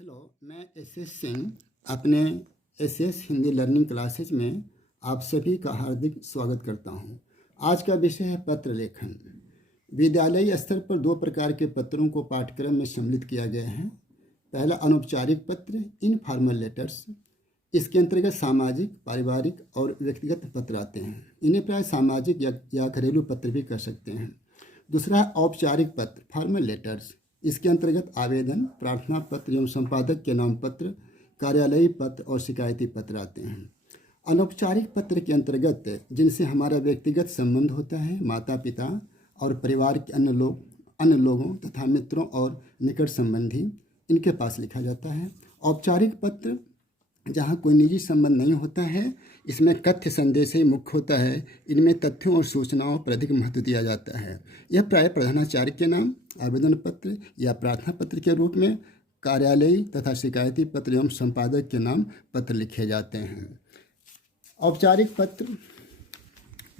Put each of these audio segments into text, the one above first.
Hello, मैं S Singh अपने S Hindi learning classes में आप सभी का हार्दिक स्वागत करता हूं। आज का विषय है पत्र लेखन। विद्यालयी स्तर पर दो प्रकार के पत्रों को पाठ्यक्रम में सम्मिलित किया गया है। पहला अनौपचारिक पत्र, इनफॉर्मल लेटर्स। इसके अंतर्गत सामाजिक, पारिवारिक और व्यक्तिगत पत्र आते हैं। इन्हें प्राय सामाजिक या घरेलू पत्र भी कह सकते हैं। दूसरा है औपचारिक पत्र, फॉर्मल लेटर्स। इसके अंतर्गत आवेदन, प्रार्थना पत्र एवं संपादक के नाम पत्र, कार्यालयी पत्र और शिकायती पत्र आते हैं। अनौपचारिक पत्र के अंतर्गत जिनसे हमारा व्यक्तिगत संबंध होता है, माता पिता और परिवार के अन्य लोगों तथा मित्रों और निकट संबंधी, इनके पास लिखा जाता है। औपचारिक पत्र जहाँ कोई निजी संबंध नहीं होता है, इसमें कथ्य संदेश ही मुख्य होता है। इनमें तथ्यों और सूचनाओं पर अधिक महत्व दिया जाता है। यह प्राय प्रधानाचार्य के नाम, आवेदन पत्र या प्रार्थना पत्र के रूप में, कार्यालयी तथा शिकायती पत्र एवं संपादक के नाम पत्र लिखे जाते हैं। औपचारिक पत्र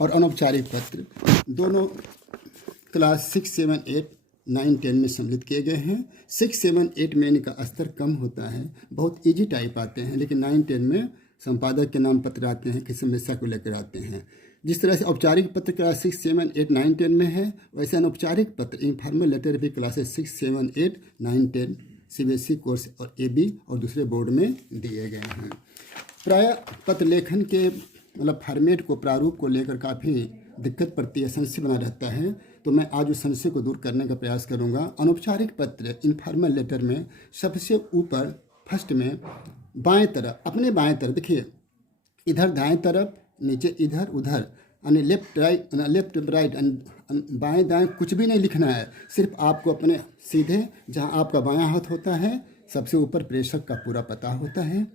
और अनौपचारिक पत्र दोनों क्लास 6, 7, 8, 9, 10 में सम्मिलित किए गए हैं। 6, 7, 8 में इनका स्तर कम होता है, बहुत इजी टाइप आते हैं, लेकिन 9, 10 में संपादक के नाम पत्र आते हैं, किसी समस्या को लेकर आते हैं। जिस तरह से औपचारिक पत्र क्लास 6, 7, 8, 9, 10 में है, वैसे अनौपचारिक पत्र इनफॉर्मल लेटर भी क्लासेस 6, 7, 8, 9, 10 CBSE कोर्स और AB और दूसरे बोर्ड में दिए गए हैं। प्राय पत्र लेखन के फॉर्मेट को, प्रारूप को लेकर काफ़ी दिक्कत पड़ती है, संशय बना रहता है। तो मैं आज उस संशय को दूर करने का प्रयास करूंगा। अनौपचारिक पत्र इनफॉर्मल लेटर में सबसे ऊपर फर्स्ट में बाएं तरफ, अपने बाएं तरफ देखिए, इधर दाएं तरफ, नीचे इधर उधर, यानी लेफ्ट राइट, बाएं दाएं कुछ भी नहीं लिखना है। सिर्फ आपको अपने सीधे जहां आपका बायां हाथ होता है, सबसे ऊपर प्रेषक का पूरा पता होता है,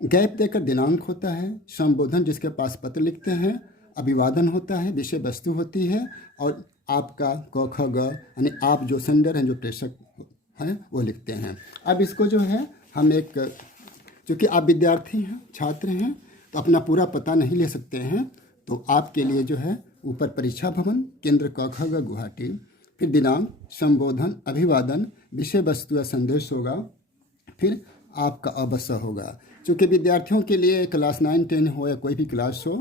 गैप देकर दिनांक होता है, संबोधन जिसके पास पत्र लिखते हैं, अभिवादन होता है, विषय वस्तु होती है, और आपका क ख ग, यानी आप जो सेंडर हैं, जो प्रेषक हैं, वो लिखते हैं। अब इसको जो है हम चूँकि आप विद्यार्थी हैं, छात्र हैं, तो अपना पूरा पता नहीं ले सकते हैं, तो आपके लिए जो है ऊपर परीक्षा भवन, केंद्र क ख ग गुवाहाटी, फिर दिनांक, संबोधन, अभिवादन, विषय वस्तु या संदेश होगा, फिर आपका अवश्य होगा। चूँकि विद्यार्थियों के लिए क्लास 9, 10 हो या कोई भी क्लास हो,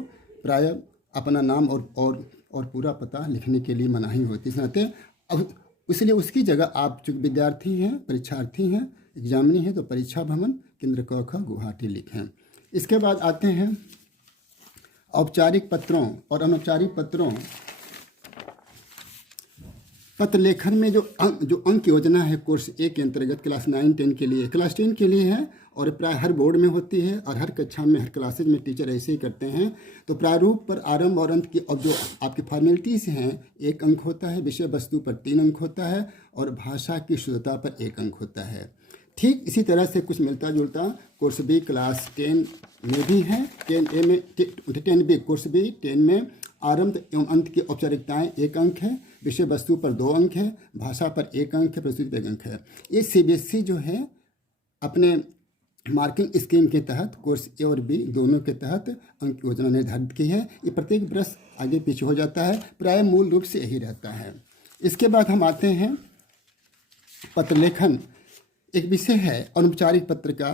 प्राय अपना नाम और पूरा पता लिखने के लिए मनाही होती है। अब इसलिए उसकी जगह आप चूँकि विद्यार्थी हैं, परीक्षार्थी हैं, एग्जामिनी हैं, तो परीक्षा भवन, केंद्र क ख गुवाहाटी लिखें। इसके बाद आते हैं औपचारिक पत्रों और अनौपचारिक पत्रों। पत्र लेखन में जो अंक योजना है कोर्स A के अंतर्गत क्लास 9, 10 के लिए, क्लास 10 के लिए है, और प्राय हर बोर्ड में होती है और हर कक्षा में, हर क्लासेज में टीचर ऐसे ही करते हैं। तो प्रारूप पर आरंभ और अंत की, और जो आपकी फॉर्मेलिटीज़ हैं, 1 अंक होता है, विषय वस्तु पर 3 अंक होता है, और भाषा की शुद्धता पर 1 अंक होता है। ठीक इसी तरह से कुछ मिलता जुलता कोर्स B क्लास 10 में भी है। 10A में, 10B कोर्स B 10 में आरंभ एवं अंत की औपचारिकताएं 1 अंक है, विषय वस्तु पर 2 अंक है, भाषा पर 1 अंक है, प्रस्तुति पर 1 अंक है। ये CBSE जो है अपने मार्किंग स्कीम के तहत कोर्स A और B दोनों के तहत अंक योजना निर्धारित की है। ये प्रत्येक वर्ष आगे पीछे हो जाता है, प्राय मूल रूप से यही रहता है। इसके बाद हम आते हैं पत्र लेखन। एक विषय है अनौपचारिक पत्र का।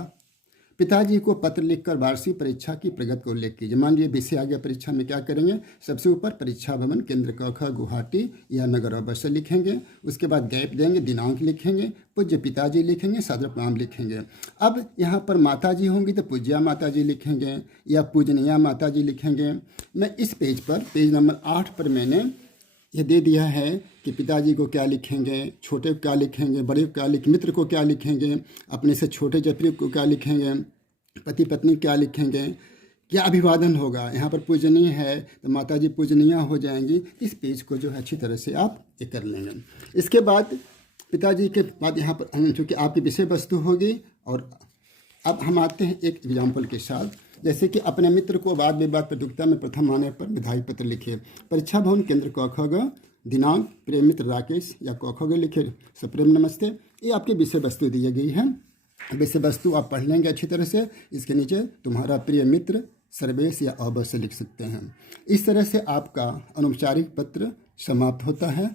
पिताजी को पत्र लिखकर वार्षिक परीक्षा की प्रगति का उल्लेख कीजिए। मान लीजिए विषय आ गया, परीक्षा में क्या करेंगे, सबसे ऊपर परीक्षा भवन, केंद्र क ख गुवाहाटी या नगर अवश्य लिखेंगे। उसके बाद गैप देंगे, दिनांक लिखेंगे, पूज्य पिताजी लिखेंगे, सादर प्रणाम लिखेंगे। अब यहाँ पर माता जी होंगी तो पूज्या माता जी लिखेंगे या पूजनीया माता जी लिखेंगे। मैं इस पेज पर, पेज नंबर 8 पर मैंने ये दे दिया है कि पिताजी को क्या लिखेंगे, छोटे को क्या लिखेंगे, बड़े को क्या लिखेंगे, मित्र को क्या लिखेंगे, अपने से छोटे जपरी को क्या लिखेंगे, पति पत्नी क्या लिखेंगे, क्या अभिवादन होगा। यहाँ पर पूजनीय है तो माता जी पूजनीय हो जाएंगी। इस पेज को जो है अच्छी तरह से आप ये कर लेंगे। इसके बाद पिताजी के बाद यहाँ पर चूँकि आपकी विषय वस्तु होगी। और अब हम आते हैं एक एग्जाम्पल के साथ, जैसे कि अपने मित्र को वाद विवाद प्रतियोगिता में प्रथम आने पर बधाई पत्र लिखे। परीक्षा भवन, केंद्र क ख ग, दिनांक, प्रिय मित्र राकेश या क ख ग लिखे, सप्रेम नमस्ते। ये आपकी विषय वस्तु दी गई है। विषय वस्तु आप पढ़ लेंगे अच्छी तरह से। इसके नीचे तुम्हारा प्रिय मित्र सर्वेश या अवश्य लिख सकते हैं। इस तरह से आपका अनौपचारिक पत्र समाप्त होता है।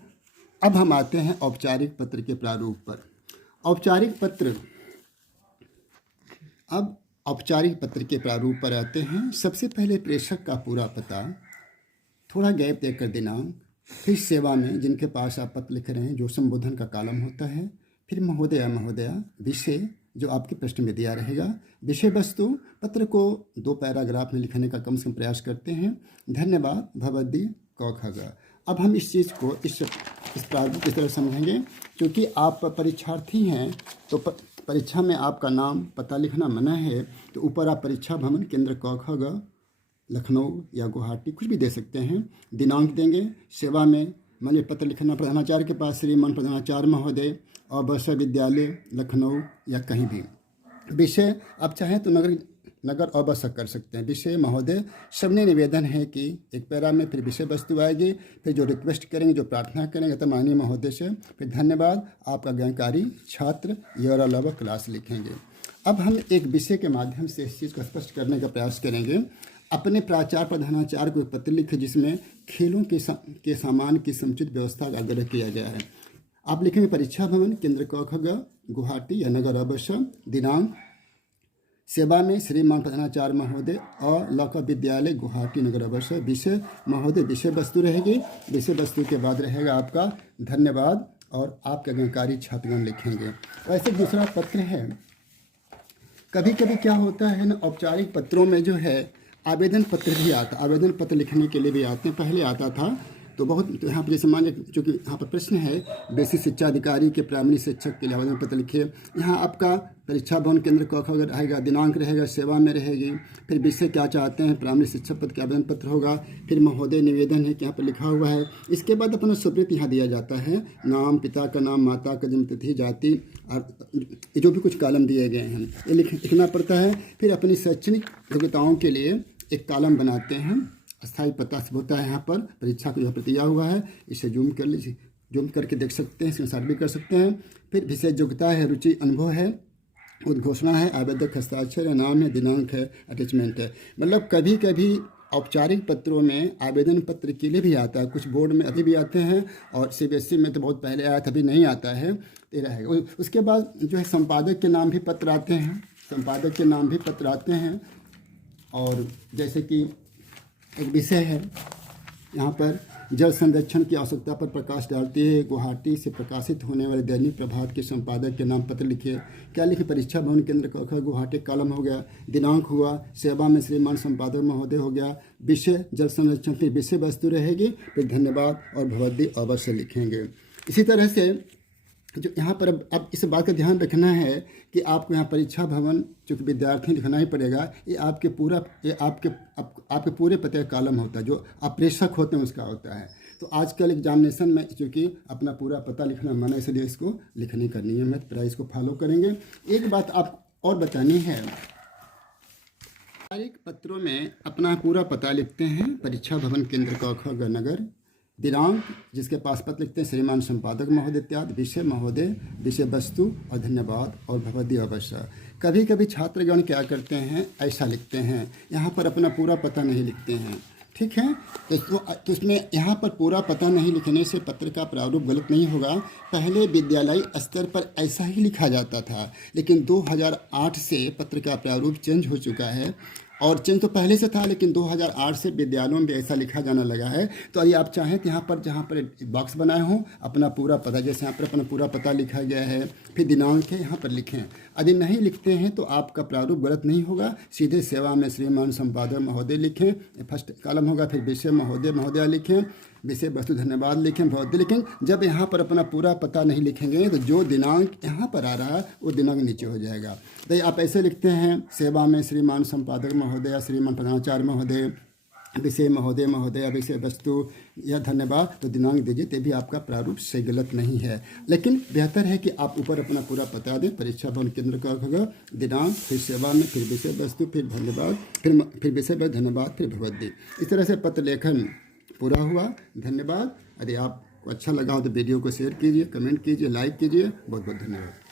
अब हम आते हैं औपचारिक पत्र के प्रारूप पर। औपचारिक पत्र अब औपचारिक पत्र के प्रारूप पर आते हैं। सबसे पहले प्रेषक का पूरा पता, थोड़ा गैप देकर दिनांक, फिर सेवा में जिनके पास आप पत्र लिख रहे हैं जो संबोधन का कॉलम होता है, फिर महोदया महोदया, विषय जो आपके प्रश्न में दिया रहेगा, विषय वस्तु पत्र को 2 पैराग्राफ में लिखने का कम से कम प्रयास करते हैं। धन्यवाद भवद्दी क ख ग। अब हम इस चीज़ को इस प्रारूप की तरह समझेंगे, क्योंकि आप परीक्षार्थी हैं तो परीक्षा में आपका नाम पता लिखना मना है, तो ऊपर आप परीक्षा भवन केंद्र क ख ग लखनऊ या गुवाहाटी कुछ भी दे सकते हैं। दिनांक देंगे, सेवा में मानिए पत्र लिखना प्रधानाचार्य के पास, श्रीमान प्रधानाचार्य महोदय और विश्वविद्यालय लखनऊ या कहीं भी। विषय आप चाहें तो नगर आवश्यक कर सकते हैं। विषय महोदय, सबने निवेदन है कि एक पैरा में फिर विषय वस्तु आएगी, फिर जो रिक्वेस्ट करेंगे, जो प्रार्थना करेंगे तो माननीय महोदय से, फिर धन्यवाद आपका ज्ञानकारी छात्र योर अलावा क्लास लिखेंगे। अब हम एक विषय के माध्यम से इस चीज़ को स्पष्ट करने का प्रयास करेंगे। अपने प्राचार्य प्रधानाचार्य को एक पत्र लिखे जिसमें खेलों के सामान की समुचित व्यवस्था का आग्रह किया गया है। आप लिखेंगे परीक्षा भवन केंद्र क ख ग गुवाहाटी या नगर अवश्य, दिनांक, सेवा में श्रीमान प्रधानाचार्य महोदय और लौका विद्यालय गुवाहाटी नगर अवश्य, विषय महोदय, विषय वस्तु रहेगी, विषय वस्तु के बाद रहेगा आपका धन्यवाद और आपके ज्ञानकारी छात्रगण लिखेंगे। वैसे दूसरा पत्र है, कभी कभी क्या होता है ना, औपचारिक पत्रों में जो है आवेदन पत्र भी आता, आवेदन पत्र लिखने के लिए भी आते हैं। पहले आता था तो बहुत, तो यहाँ पर जैसे मान लीजिए, चूँकि यहाँ पर प्रश्न है बेसिक शिक्षा अधिकारी के प्राइमरी शिक्षक के लिए आवेदन पत्र लिखिए। यहाँ आपका परीक्षा भवन केंद्र क ख ग रहेगा, दिनांक रहेगा, सेवा में रहेगी, फिर विषय क्या चाहते हैं, प्राइमरी शिक्षक पद के आवेदन पत्र होगा, फिर महोदय निवेदन है कि यहाँ पर लिखा हुआ है। इसके बाद अपना सुकृत यहाँ दिया जाता है, नाम, पिता का नाम, माता का जन्म तिथि, जाति और जो भी कुछ कॉलम दिए गए हैं ये लिखना पड़ता है। फिर अपनी शैक्षणिक योग्यताओं के लिए एक कॉलम बनाते हैं, अस्थायी पता होता है यहाँ पर, परीक्षा को जो दिया हुआ है, इसे जूम कर लीजिए, जूम करके देख सकते हैं, स्क्रीनशॉट भी कर सकते हैं। फिर विषय योग्यता है, रुचि, अनुभव है, उद्घोषणा है, आवेदक हस्ताक्षर है, नाम है, दिनांक है, अटैचमेंट है। मतलब कभी कभी औपचारिक पत्रों में आवेदन पत्र के लिए भी आता है, कुछ बोर्ड में अभी भी आते हैं और CBSE में तो बहुत पहले आया था, अभी नहीं आता है, ये रहेगा। उसके बाद जो है संपादक के नाम भी पत्र आते हैं, संपादक के नाम भी पत्र आते हैं। और जैसे कि एक विषय है यहाँ पर, जल संरक्षण की आवश्यकता पर प्रकाश डालती है, गुवाहाटी से प्रकाशित होने वाले दैनिक प्रभात के संपादक के नाम पत्र लिखिए। क्या लिखे, परीक्षा भवन केंद्र क ख गुवाहाटी कॉलम हो गया, दिनांक हुआ, सेवा में श्रीमान संपादक महोदय हो गया, विषय जल संरक्षण, फिर विषय वस्तु रहेगी, फिर धन्यवाद और भवद्दी अवश्य लिखेंगे। इसी तरह से जो यहाँ पर अब इस बात का ध्यान रखना है कि आपको यहाँ परीक्षा भवन चूँकि विद्यार्थी लिखना ही पड़ेगा, ये आपके पूरे पते का कॉलम होता है, जो आप प्रेषक होते हैं उसका होता है। तो आजकल एग्जामिनेशन में चूँकि अपना पूरा पता लिखना मना, इसलिए इसको लिखने का नियम है, प्राय इसको फॉलो करेंगे। एक बात आप और बतानी है, औपचारिक पत्रों में अपना पूरा पता लिखते हैं, परीक्षा भवन केंद्र क ख ग नगर, दिनांक जिसके पास पत्र लिखते हैं श्रीमान संपादक महोदय इत्यादि, विषय महोदय, विषय वस्तु और धन्यवाद और भवद्दी अवश्य। कभी कभी छात्रगण क्या करते हैं, ऐसा लिखते हैं, यहाँ पर अपना पूरा पता नहीं लिखते हैं, ठीक है। तो इसमें यहाँ पर पूरा पता नहीं लिखने से पत्र का प्रारूप गलत नहीं होगा। पहले विद्यालय स्तर पर ऐसा ही लिखा जाता था, लेकिन 2008 से पत्र का प्रारूप चेंज हो चुका है, और चेंज तो पहले से था लेकिन 2008 से विद्यालयों में भी ऐसा लिखा जाना लगा है। तो यदि आप चाहें तो यहाँ पर जहाँ पर बॉक्स बनाए हों, अपना पूरा पता, जैसे यहाँ पर अपना पूरा पता लिखा गया है, फिर दिनांक है, यहाँ पर लिखें। यदि नहीं लिखते हैं तो आपका प्रारूप गलत नहीं होगा, सीधे सेवा में श्रीमान संपादक महोदय लिखें, फर्स्ट कॉलम होगा, फिर विषय महोदय महोदया लिखें, विषय वस्तु धन्यवाद लिखें, भवद्दी लिखें। जब यहाँ पर अपना पूरा पता नहीं लिखेंगे तो जो दिनांक यहाँ पर आ रहा है वो दिनांक नीचे हो जाएगा। तो आप ऐसे लिखते हैं, सेवा में श्रीमान संपादक महोदय, श्रीमान प्रधानाचार्य महोदय, विषय महोदय महोदय, विषय वस्तु या धन्यवाद, तो दिनांक दीजिए, तो भी आपका प्रारूप से गलत नहीं है। लेकिन बेहतर है कि आप ऊपर अपना पूरा पता दें, परीक्षा भवन केंद्र का होगा, दिनांक, फिर सेवा में, फिर विषय वस्तु, फिर धन्यवाद, फिर विषय वस्तु, धन्यवाद, फिर भवद्दी। इस तरह से पत्र लेखन पूरा हुआ। धन्यवाद। यदि आपको अच्छा लगा हो तो वीडियो को शेयर कीजिए, कमेंट कीजिए, लाइक कीजिए। बहुत बहुत धन्यवाद।